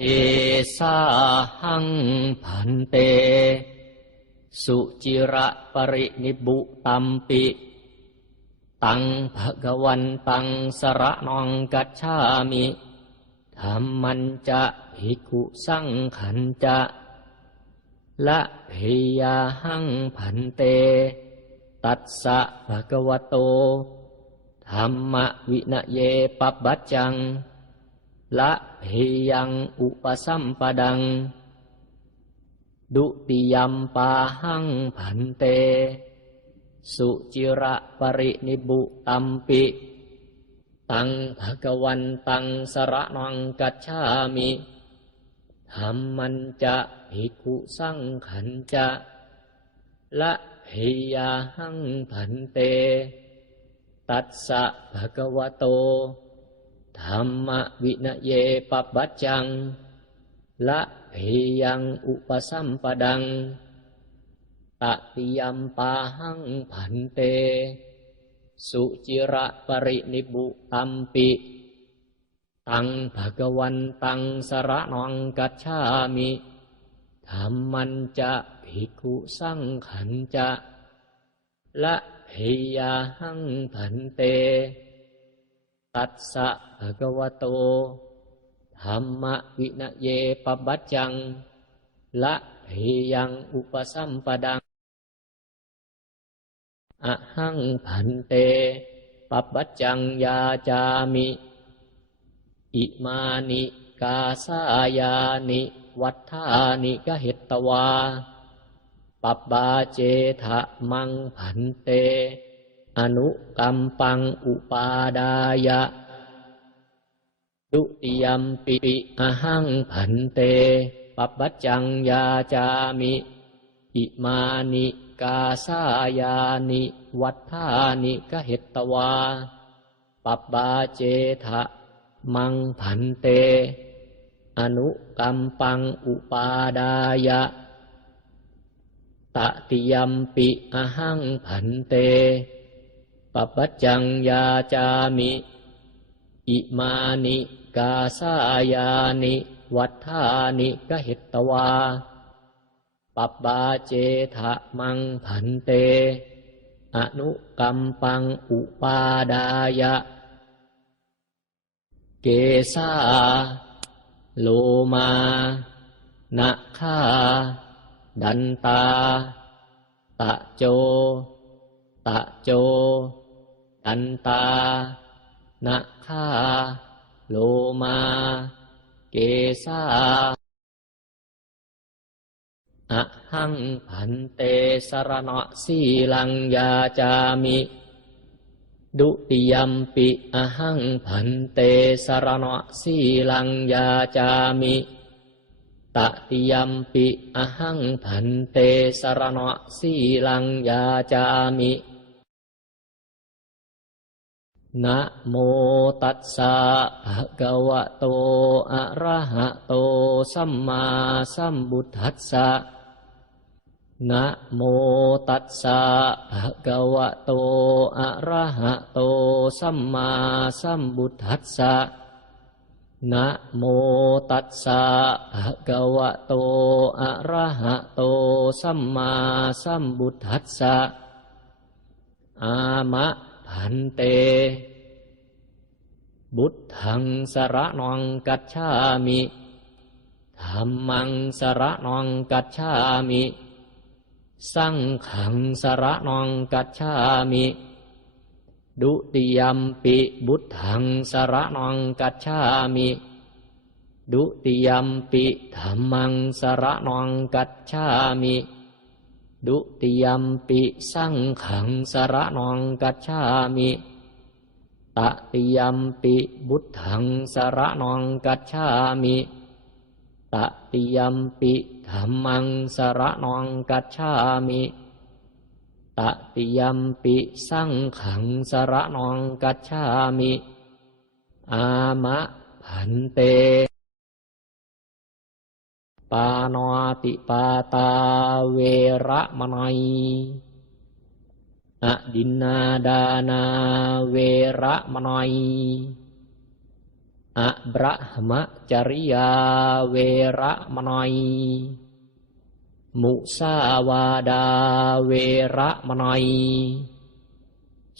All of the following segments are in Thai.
เอสาหังพันเต สุจิระปรินิบุตัมปิ ตังภะกวันตังสระนองกัจฉามิธรรมันจะภิกขุสังขันจะละเพยาหังพันเต ตัสสะภะกวโตธรรมวินเยปปัจจัง ละเพยังอุปสัมปดัง ดุติยมปาหังพันเต สุจิระปรินิบุตัมปิ ตังภะกวันตังสระนังกัจฉามิธรรมันจะภิกขุสังขันจะละเพยาหังพันเต ตัสสะภะกวโต ธรรมวินเยปปัจจัง ละเพยังอุปสัมปดัง ตติยมปาหังพันเต สุจิระปรินิบุตัมปิ ตังภะกวันตังสระนองกัจฉามิธรรมันจะภิกขุสังขันจะ ละเพยาหังพันเต ตัสสะภะคะวะโตธรรมวินเยปบัจจัง ละเพยังอุปสัมปดัง อะหังพันเตปบัจจังยาจามิ อิมานิกาสายานิ วัฏานิกเหตตวาปับบาเจทะมังพันเต อนุกัมปังอุปาดายะดุติยมปิอหังพันเตปัปจังยาจามิ อิมานิกาสายานิ วัฏานิกเหตตวา ปับบาเจทะมังพันเต อนุกัมปังอุปาดายะตติยมปิอหังพันเต ปปัจจังยาจามิ อิมานิกาสายานิ วัฏานิกหิตตวาปับาเจทะมังพันเต อนุกัมปังอุปาดายะ เกสาโลมานะคาดันตา ตะโจ ตะโจ อันตานะคาโลมา เกสาอะหังพันเตสรณะสีลังยาจามิ ดุติยมปิอะหังพันเตสรณะสีลังยาจามิตติยมปิอะหังพันเตสรณะสีลังยาจามิ นะโมตัสสะภะคะวะโต อะระหะโต สัมมาสัมพุทัสสะนะโมตัสสะภะคะวะโต อะระหะโต สัมมาสัมพุทัสสะนะโมตัสสะภะคะวะโต อะระหะโต สัมมาสัมพุทัสสะอามะ พันเต บุตทังสระนองกัจฉามิธรรมังสระนองกัจฉามิสังขังสระนองกัจฉามิ ดุติยมปิบุตทังสระนองกัจฉามิ ดุติยมปิธรรมังสระนองกัจฉามิ ดุติยมปิสังขังสระนองกัจฉามิตติยมปิบุตถังสระนองกัจฉามิตติยมปิธรรมังสระนองกัจฉามิตติยมปิสังขังสระนองกัจฉามิ อามะพันเต ปานติปาตาเวระมนัยอดินนาดานาเวระมนัยอะบระมะจริยาเวระมนอยมุสาวาดาเวระมนอย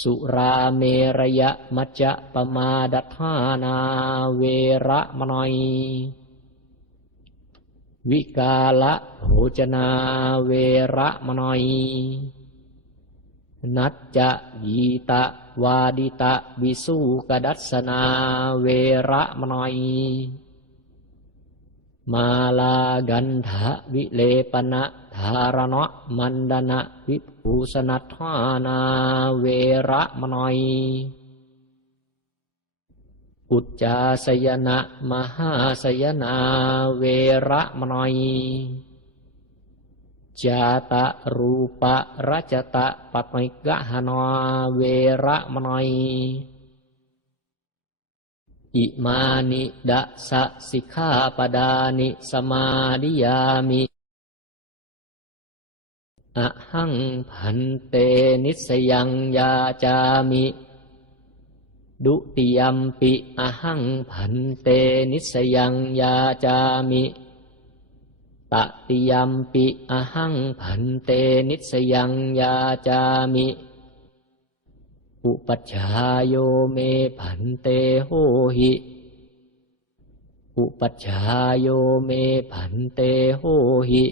สุราเมรยะมัจจะปมาดัฐานาเวระมนอย วิกาละโภจนาเวระมนอย นัจจะยีตะวาดิตะวิสุกดัสนาเวระมนอย มาลากันทะวิเลปนะธารณะมันดนะวิภูสนัทานาเวระมนอย อุจจาสยนะมหาสยนาเวระมนอยจาตะรูปะรัจตะปัตมิกะหนาเวระมนอยอิมานิดะสะสิกขาปดานิสมาดิยามิอะหังพันเตนิสยังยาจามิ ดุติยมปิอหังพันเตนิสยังยาจามิตติยมปิอหังพันเตนิสยังยาจามิอุปัชฌายโยเมพันเตโหหิอุปัชฌายโยเมพันเตโหหิ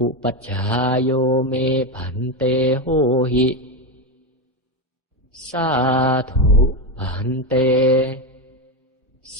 อุปัชฌายโยเมพันเตโหหิ สาธุพันเต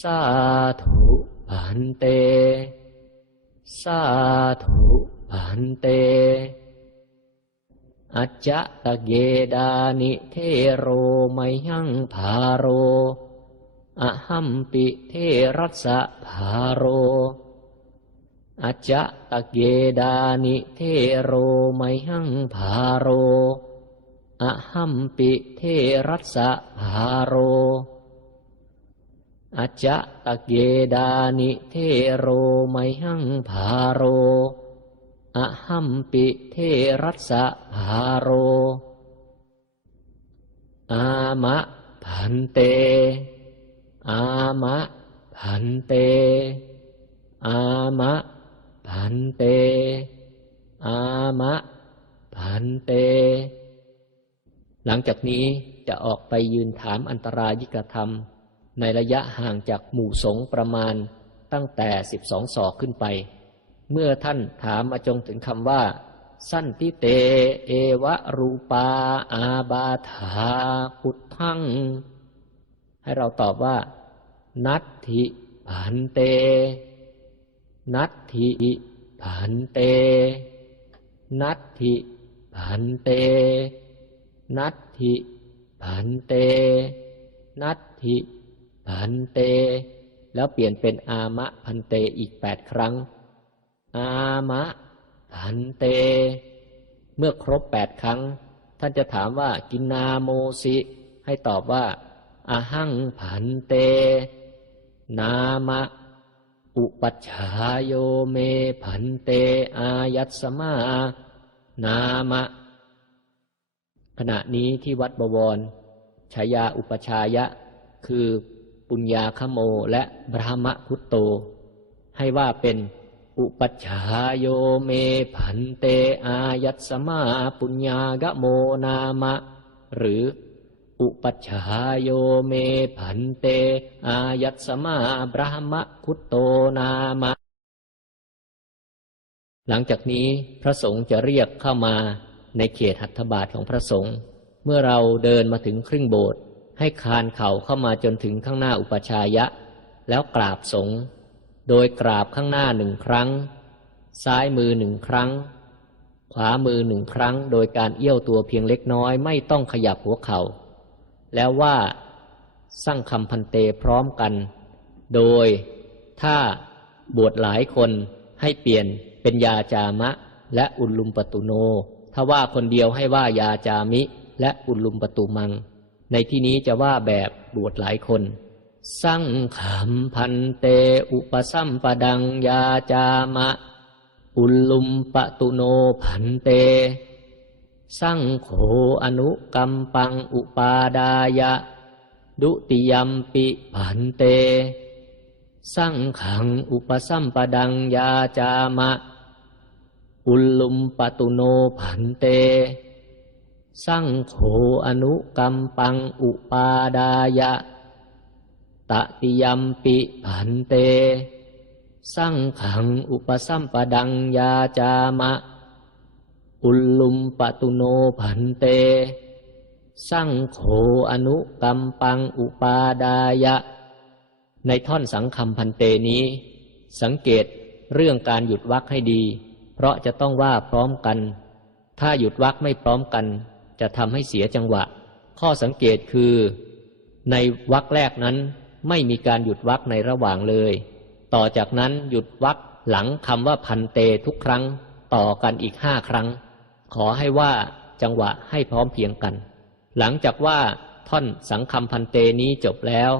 สาธุพันเต สาธุพันเต อัจจะตะเกดานิเทโรไมหังภาโรอะหัมปิเทรัสะภาโรอัจจะตะเกดานิเทโรไมหังภาโร อะหัมปิเทรัสสะภาโร อัจจะตะเกดานิเทโรไมหังภาโร อะหัมปิเทรัสสะภาโร อามะพันเต อามะพันเต อามะพันเต อามะพันเต หลังจากนี้จะออกไปยืนถามอันตรายิกธรรม ในระยะห่างจากหมู่สงประมาณตั้งแต่สิบสองศอกขึ้นไป เมื่อท่านถามมาจงถึงคำว่า สั้นติเต เอวะรูปา อาบาธาพุทธัง ให้เราตอบว่า นัตถิพันเต นัตถิพันเต นัตถิพันเต นัตถิพันเต นัตถิพันเต แล้วเปลี่ยนเป็นอามะพันเตอีกแปดครั้ง อามะพันเต เมื่อครบแปดครั้ง ท่านจะถามว่ากินนาโมสิ ให้ตอบว่าอาหังพันเต นามะ อุปัชฌายโยเมพันเต อายัตสมา นามะ ขณะนี้ที่วัดบวรฉายาอุปชายะ คือปุญญาคโมและบรหมคุตโต ให้ว่าเป็นอุปัชฌายโยเมพันเตอายัตสมาปุญญากโมนามะ หรืออุปัชฌายโยเมพันเต อายัตสมาบรหมคุตโตนามะ หลังจากนี้พระสงฆ์จะเรียกเข้ามา ในเขตหัตถบาทของพระสงฆ์เมื่อเราเดินมาถึงครึ่งโบสถ์ให้คานเข่าเข้ามาจนถึงข้างหน้าอุปชายะ แล้วกราบสงฆ์โดยกราบข้างหน้าหนึ่งครั้ง ซ้ายมือหนึ่งครั้ง ขวามือหนึ่งครั้ง โดยการเอี้ยวตัวเพียงเล็กน้อยไม่ต้องขยับหัวเขา่าแล้วว่าสั่งคำพันเตพร้อมกัน โดยถ้าบวชหลายคนให้เปลี่ยนเป็นยาจามะและอุลลุมปตุโน ถ้าว่าคนเดียวให้ว่ายาจามิ และอุลลุมปตุมัง ในที่นี้จะว่าแบบบวชหลายคน สั่งขำพันเต อุปสัมปดังยาจามะ อุลลุมปตุโนพันเต สั่งโขอนุกรรมปังอุปาดายะ ดุติยมปิผันเต สังขังอุปสัมปดังยาจามะ อุลลุมปตุโนผันเต สังโฆอนุกัมปังอุปาดายะ ตติยมปิผันเต สังขังอุปสัมปดังยาจามะ อุลลุมปตุโนผันเต สังโฆอนุกัมปังอุปาดายะ ในท่อนสังคำพันเตนี้ สังเกตเรื่องการหยุดวักให้ดี เพราะจะต้องว่าพร้อมกัน ถ้าหยุดวักไม่พร้อมกัน จะทำให้เสียจังหวะ ข้อสังเกตคือ ในวักแรกนั้นไม่มีการหยุดวักในระหว่างเลย ต่อจากนั้นหยุดวักหลังคำว่าพันเตทุกครั้ง ต่อกันอีกห้าครั้ง ขอให้ว่าจังหวะให้พร้อมเพียงกัน หลังจากว่าท่อนสังคำพันเตนี้จบแล้ว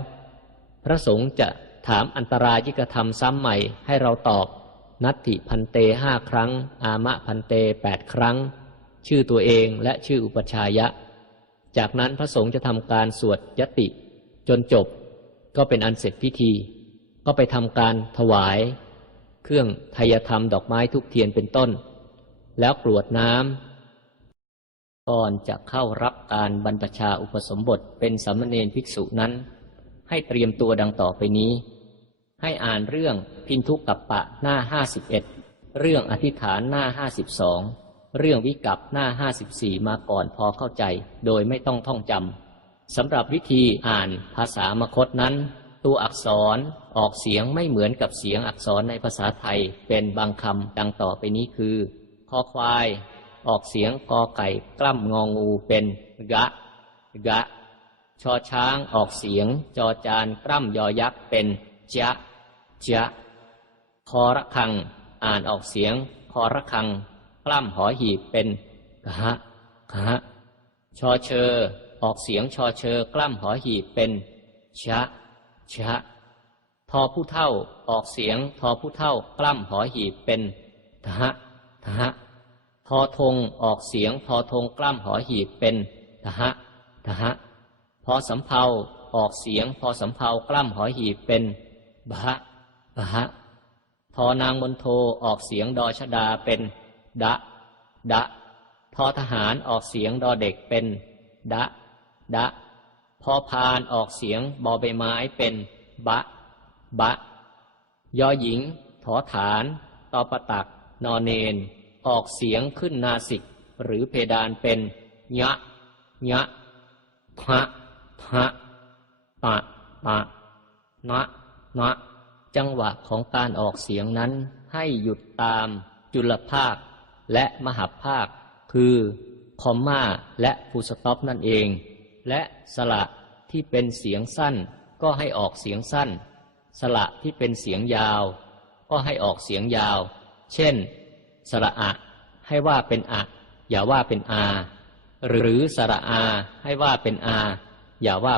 พระสงฆ์จะถามอันตรายิกธรรมซ้ำใหม่ให้เราตอบ นัตติพันเตห้าครั้ง อามะพันเตแปดครั้ง ชื่อตัวเองและชื่ออุปชายะ จากนั้นพระสงฆ์จะทำการสวดยติ จนจบ ก็เป็นอันเสร็จพิธี ก็ไปทำการถวาย เครื่องทายธรรมดอกไม้ทุกเทียนเป็นต้น แล้วกรวดน้ำก่อนจะเข้ารับการบรรพชาอุปสมบทเป็นสามเณรภิกษุนั้น ให้เตรียมตัวดังต่อไปนี้ ให้อ่านเรื่องพินทุกกัปปะหน้าห้าสิบเอ็ดเรื่องอธิษฐานหน้าห้าสิบสองเรื่องวิกัปหน้าห้าสิบสี่มาก่อนพอเข้าใจ โดยไม่ต้องท่องจำสำหรับวิธีอ่านภาษามคตนั้น ตัวอักษรออกเสียงไม่เหมือนกับเสียงอักษรในภาษาไทยเป็นบางคำดังต่อไปนี้คือคอควาย ออกเสียงกอไก่กล้ำงองูเป็นกะกะชอช้างออกเสียง จอจานกล้ำยอยักษ์เป็นจะ จะคอระคัง อ่านออกเสียง คอระคัง กล้ำหอหีบเป็นกะฮะกะฮะชอเชอ ออกเสียงชอเชอกล้ำหอหีบเป็นชะชะทอผู้เท่าออกเสียง ทอผู้เท่ากล้ำหอหีบเป็นทะฮะทะฮะทอทงออกเสียง ทอทงกล้ำหอหีบเป็นทะฮะทะฮะพอสำเพาออกเสียง พอสำเพากล้ำหอหีบเป็นบะ บะทอนางมนโทออกเสียงดอชดาเป็น ดะ ดะ ทอทหารออกเสียงดอเด็กเป็น ดะ ดะ พอพานออกเสียงบอใบไม้เป็น บะ บะ ยอหญิง ถอฐาน ตอประตัก นอเนน ออกเสียงขึ้นนาสิก หรือเพดานเป็นยะยะทะทะปะปะนะนะ จังหวะของการออกเสียงนั้นให้หยุดตามจุลภาคและมหภาค คือคอมมาและฟูสต็อปนั่นเอง และสระที่เป็นเสียงสั้นก็ให้ออกเสียงสั้น สระที่เป็นเสียงยาว ก็ให้ออกเสียงยาว เช่น สระอะ ให้ว่าเป็นอะ อย่าว่าเป็นอา หรือสระอา ให้ว่าเป็นอา อย่าว่า